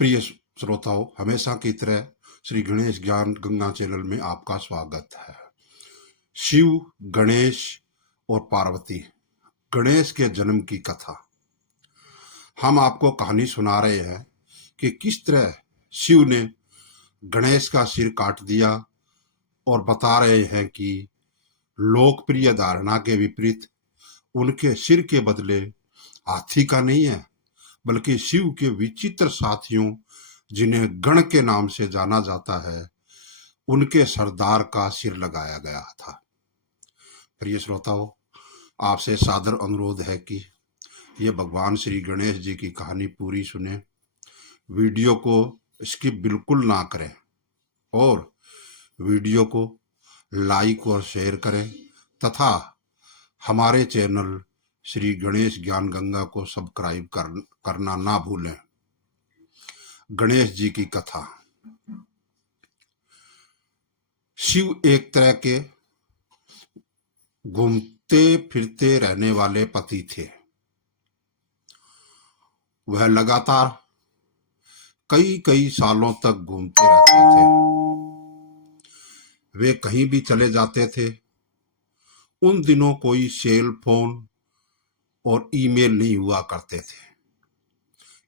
प्रिय श्रोताओं, हमेशा की तरह श्री गणेश ज्ञान गंगा चैनल में आपका स्वागत है। शिव, गणेश और पार्वती, गणेश के जन्म की कथा। हम आपको कहानी सुना रहे हैं कि किस तरह शिव ने गणेश का सिर काट दिया और बता रहे हैं कि लोकप्रिय धारणा के विपरीत उनके सिर के बदले हाथी का नहीं है, बल्कि शिव के विचित्र साथियों, जिन्हें गण के नाम से जाना जाता है, उनके सरदार का सिर लगाया गया था। प्रिय श्रोताओं, आपसे सादर अनुरोध है कि ये भगवान श्री गणेश जी की कहानी पूरी सुने, वीडियो को स्किप बिल्कुल ना करें और वीडियो को लाइक और शेयर करें तथा हमारे चैनल श्री गणेश ज्ञान गंगा को सब्सक्राइब करना ना भूलें। गणेश जी की कथा। शिव एक तरह के घूमते फिरते रहने वाले पति थे। वह लगातार कई कई सालों तक घूमते रहते थे। वे कहीं भी चले जाते थे। उन दिनों कोई सेल फोन और ईमेल नहीं हुआ करते थे,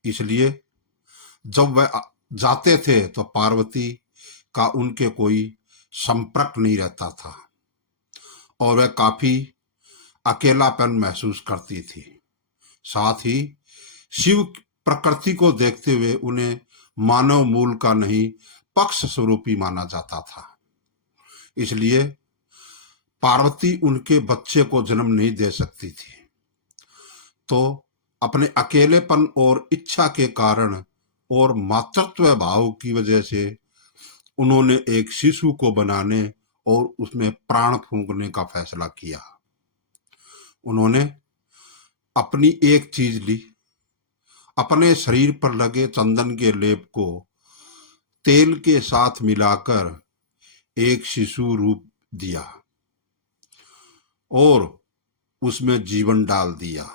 इसलिए जब वह जाते थे तो पार्वती का उनके कोई संपर्क नहीं रहता था और वह काफी अकेलापन महसूस करती थी। साथ ही शिव प्रकृति को देखते हुए उन्हें मानव मूल का नहीं, पक्ष स्वरूपी माना जाता था। इसलिए पार्वती उनके बच्चे को जन्म नहीं दे सकती थी, तो अपने अकेलेपन और इच्छा के कारण और मातृत्व भाव की वजह से उन्होंने एक शिशु को बनाने और उसमें प्राण फूंकने का फैसला किया। उन्होंने अपनी एक चीज ली, अपने शरीर पर लगे चंदन के लेप को तेल के साथ मिलाकर एक शिशु रूप दिया और उसमें जीवन डाल दिया।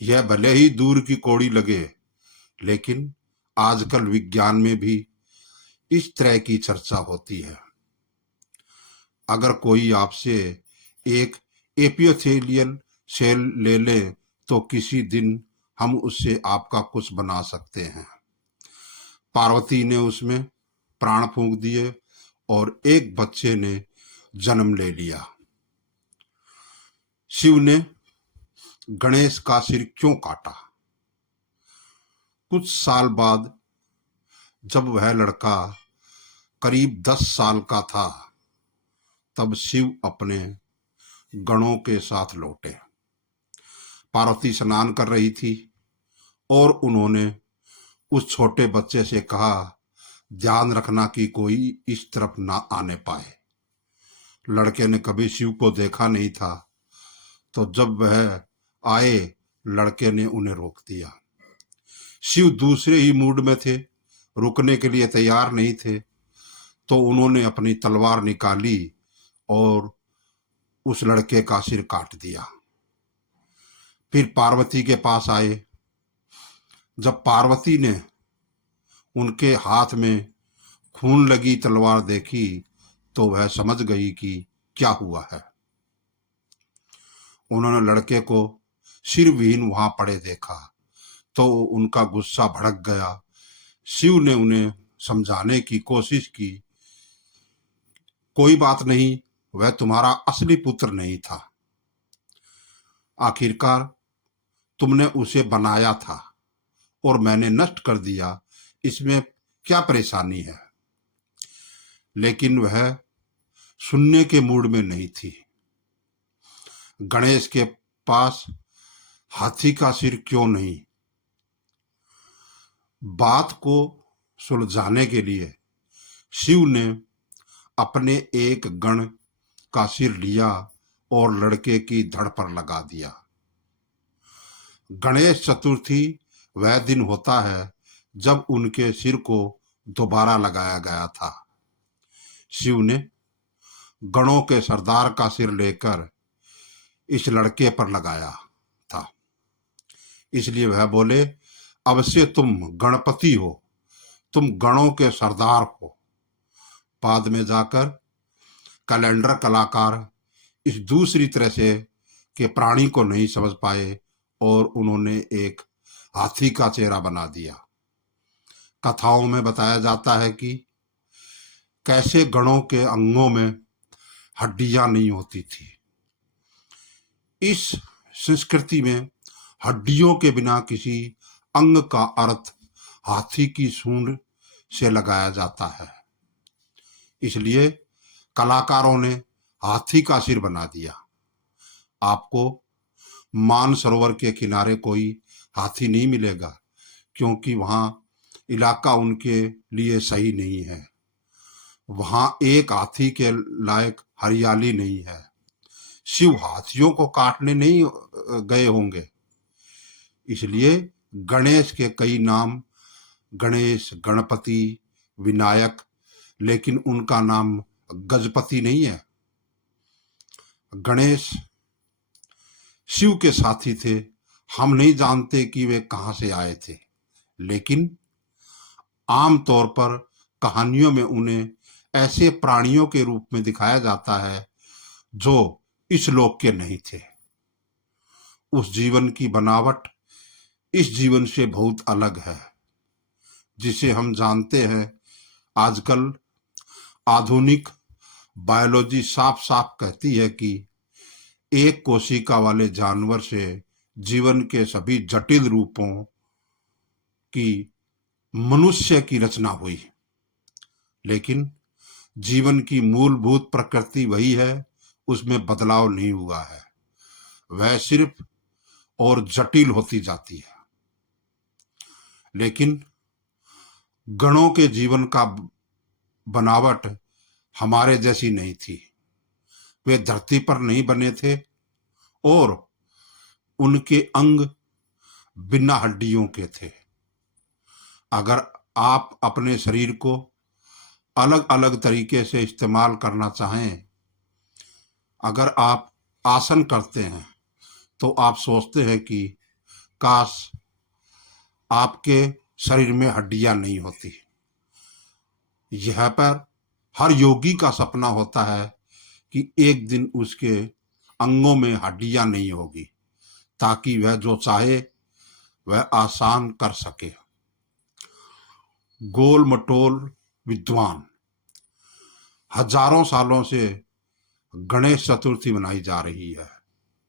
यह भले ही दूर की कौड़ी लगे, लेकिन आजकल विज्ञान में भी इस तरह की चर्चा होती है। अगर कोई आपसे एक एपिथेलियल सेल ले ले तो किसी दिन हम उससे आपका कुछ बना सकते हैं। पार्वती ने उसमें प्राण फूंक दिए और एक बच्चे ने जन्म ले लिया। शिव ने गणेश का सिर क्यों काटा? कुछ साल बाद जब वह लड़का करीब 10 साल का था, तब शिव अपने गणों के साथ लौटे। पार्वती स्नान कर रही थी और उन्होंने उस छोटे बच्चे से कहा, ध्यान रखना कि कोई इस तरफ ना आने पाए। लड़के ने कभी शिव को देखा नहीं था, तो जब वह आए, लड़के ने उन्हें रोक दिया। शिव दूसरे ही मूड में थे, रुकने के लिए तैयार नहीं थे, तो उन्होंने अपनी तलवार निकाली और उस लड़के का सिर काट दिया। फिर पार्वती के पास आए। जब पार्वती ने उनके हाथ में खून लगी तलवार देखी तो वह समझ गई कि क्या हुआ है। उन्होंने लड़के को सिर विहीन वहां पड़े देखा तो उनका गुस्सा भड़क गया। शिव ने उन्हें समझाने की कोशिश की, कोई बात नहीं, वह तुम्हारा असली पुत्र नहीं था। आखिरकार तुमने उसे बनाया था और मैंने नष्ट कर दिया, इसमें क्या परेशानी है? लेकिन वह सुनने के मूड में नहीं थी। गणेश के पास हाथी का सिर क्यों नहीं? बात को सुलझाने के लिए शिव ने अपने एक गण का सिर लिया और लड़के की धड़ पर लगा दिया। गणेश चतुर्थी वह दिन होता है जब उनके सिर को दोबारा लगाया गया था। शिव ने गणों के सरदार का सिर लेकर इस लड़के पर लगाया था, इसलिए वह बोले, अब से तुम गणपति हो तुम गणों के सरदार हो। बाद में जाकर कैलेंडर कलाकार इस दूसरी तरह से के प्राणी को नहीं समझ पाए और उन्होंने एक हाथी का चेहरा बना दिया। कथाओं में बताया जाता है कि कैसे गणों के अंगों में हड्डियां नहीं होती थी। इस संस्कृति में हड्डियों के बिना किसी अंग का अर्थ हाथी की सूंड से लगाया जाता है। इसलिए कलाकारों ने हाथी का सिर बना दिया। आपको मानसरोवर के किनारे कोई हाथी नहीं मिलेगा, क्योंकि वहां इलाका उनके लिए सही नहीं है। वहां एक हाथी के लायक हरियाली नहीं है। शिव हाथियों को काटने नहीं गए होंगे। इसलिए गणेश के कई नाम गणेश, गणपति, विनायक, लेकिन उनका नाम गजपति नहीं है। गणेश शिव के साथी थे। हम नहीं जानते कि वे कहां से आए थे, लेकिन आमतौर पर कहानियों में उन्हें ऐसे प्राणियों के रूप में दिखाया जाता है जो इस लोक के नहीं थे। उस जीवन की बनावट इस जीवन से बहुत अलग है, जिसे हम जानते हैं। आजकल आधुनिक बायोलॉजी साफ साफ कहती है कि एक कोशिका वाले जानवर से जीवन के सभी जटिल रूपों की मनुष्य की रचना हुई। लेकिन जीवन की मूलभूत प्रकृति वही है, उसमें बदलाव नहीं हुआ है। वह सिर्फ और जटिल होती जाती है। लेकिन गणों के जीवन का बनावट हमारे जैसी नहीं थी। वे धरती पर नहीं बने थे और उनके अंग बिना हड्डियों के थे। अगर आप अपने शरीर को अलग अलग तरीके से इस्तेमाल करना चाहें, अगर आप आसन करते हैं तो आप सोचते हैं कि काश आपके शरीर में हड्डियां नहीं होती। यह पर हर योगी का सपना होता है कि एक दिन उसके अंगों में हड्डियां नहीं होगी, ताकि वह जो चाहे वह आसान कर सके। गोल मटोल विद्वान। हजारों सालों से गणेश चतुर्थी मनाई जा रही है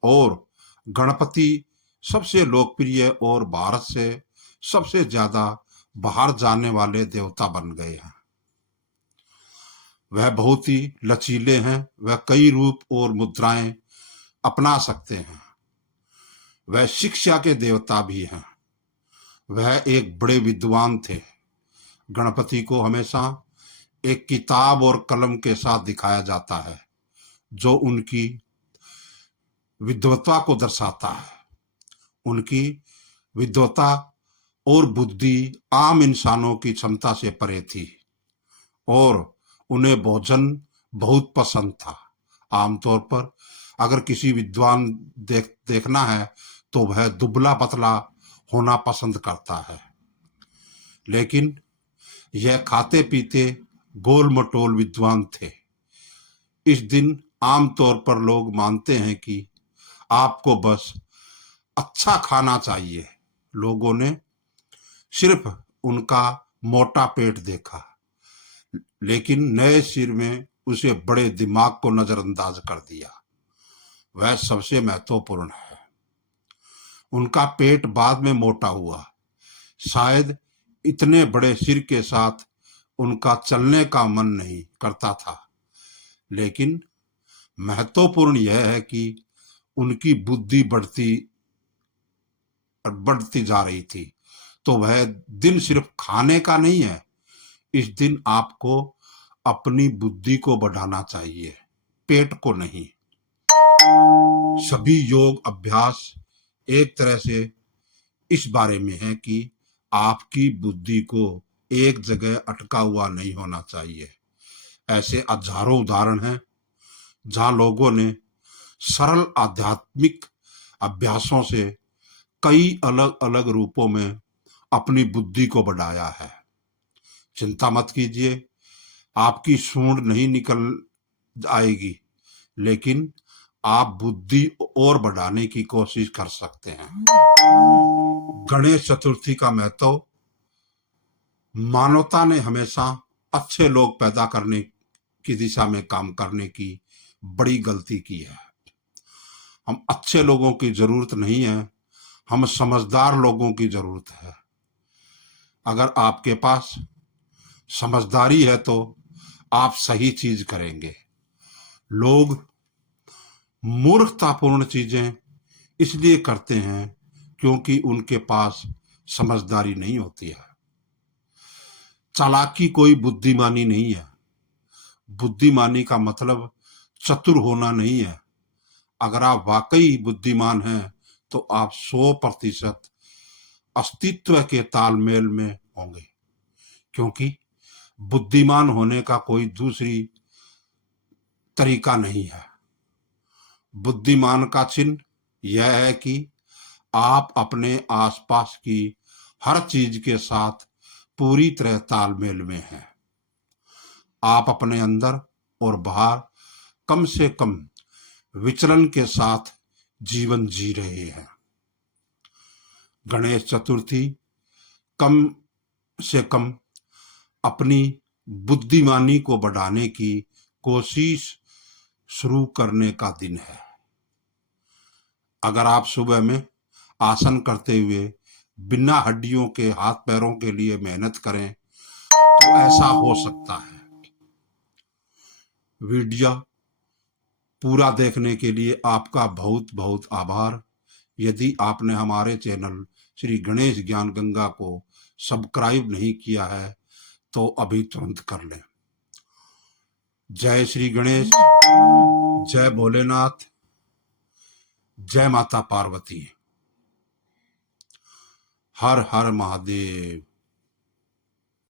और गणपति सबसे लोकप्रिय और भारत से सबसे ज्यादा बाहर जाने वाले देवता बन गए हैं। वह बहुत ही लचीले हैं। वह कई रूप और मुद्राएं अपना सकते हैं। वह शिक्षा के देवता भी हैं। वह एक बड़े विद्वान थे। गणपति को हमेशा एक किताब और कलम के साथ दिखाया जाता है, जो उनकी विद्वता को दर्शाता है। उनकी विद्वता और बुद्धि आम इंसानों की क्षमता से परे थी और उन्हें भोजन बहुत पसंद था। आमतौर पर अगर किसी विद्वान देखना है तो वह दुबला पतला होना पसंद करता है। लेकिन यह खाते पीते गोल मटोल विद्वान थे। इस दिन आमतौर पर लोग मानते हैं कि आपको बस अच्छा खाना चाहिए। लोगों ने सिर्फ उनका मोटा पेट देखा, लेकिन नए सिर में उसे बड़े दिमाग को नजरअंदाज कर दिया। वह सबसे महत्वपूर्ण है। उनका पेट बाद में मोटा हुआ। शायद इतने बड़े सिर के साथ उनका चलने का मन नहीं करता था। लेकिन महत्वपूर्ण यह है कि उनकी बुद्धि बढ़ती जा रही थी। तो वह दिन सिर्फ खाने का नहीं है। इस दिन आपको अपनी बुद्धि को बढ़ाना चाहिए, पेट को नहीं। सभी योग अभ्यास एक तरह से इस बारे में है कि आपकी बुद्धि को एक जगह अटका हुआ नहीं होना चाहिए। ऐसे हजारों उदाहरण हैं जहां लोगों ने सरल आध्यात्मिक अभ्यासों से कई अलग अलग रूपों में अपनी बुद्धि को बढ़ाया है। चिंता मत कीजिए, आपकी सूंड नहीं निकल आएगी, लेकिन आप बुद्धि और बढ़ाने की कोशिश कर सकते हैं। गणेश चतुर्थी का महत्व, मानवता ने हमेशा अच्छे लोग पैदा करने की दिशा में काम करने की बड़ी गलती की है। हम अच्छे लोगों की जरूरत नहीं है, हम समझदार लोगों की जरूरत है। अगर आपके पास समझदारी है तो आप सही चीज करेंगे। लोग मूर्खतापूर्ण चीजें इसलिए करते हैं क्योंकि उनके पास समझदारी नहीं होती है। चालाकी कोई बुद्धिमानी नहीं है। बुद्धिमानी का मतलब चतुर होना नहीं है। अगर आप वाकई बुद्धिमान हैं तो आप 100% अस्तित्व के तालमेल में होंगे, क्योंकि बुद्धिमान होने का कोई दूसरी तरीका नहीं है। बुद्धिमान का चिन्ह यह है कि आप अपने आसपास की हर चीज के साथ पूरी तरह तालमेल में हैं। आप अपने अंदर और बाहर कम से कम विचलन के साथ जीवन जी रहे हैं। गणेश चतुर्थी कम से कम अपनी बुद्धिमानी को बढ़ाने की कोशिश शुरू करने का दिन है। अगर आप सुबह में आसन करते हुए बिना हड्डियों के हाथ पैरों के लिए मेहनत करें तो ऐसा हो सकता है। वीडियो पूरा देखने के लिए आपका बहुत बहुत आभार। यदि आपने हमारे चैनल श्री गणेश ज्ञान गंगा को सब्सक्राइब नहीं किया है तो अभी तुरंत कर लें। जय श्री गणेश, जय भोलेनाथ, जय माता पार्वती, हर हर महादेव।